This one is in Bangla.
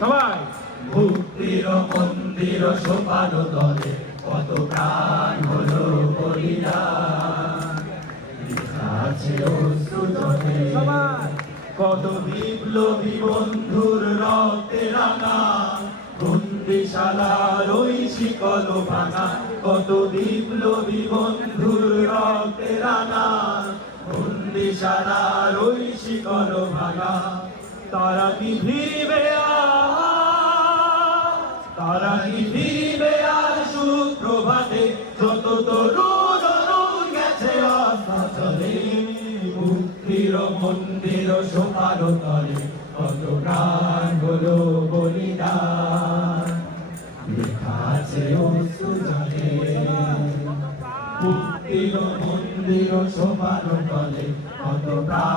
সবাই মুক্তির মন্দির সোপান তলে কত প্রাণ হলো বলিদান, আছে অশ্রু জলে কত বিপ্লবী বন্ধুর রক্তে রাঙা, বন্দিশালার ওই শিকল ভাঙা, কত বিপ্লবী বন্ধুর রক্তে রাঙা, বন্দিশালার ওই শিকল ভাঙা। তারা কি ফিরবে তারা কি ফিরবে আর সুপ্রভাতে, যত তরুণ গেছে অস্তাচলে, মুক্তির মন্দির সোপান তলে কত প্রাণ হলো বলিদান, লেখা আছে অশ্রু জলে। মুক্তির মন্দির সোপান তলে কত প্রাণ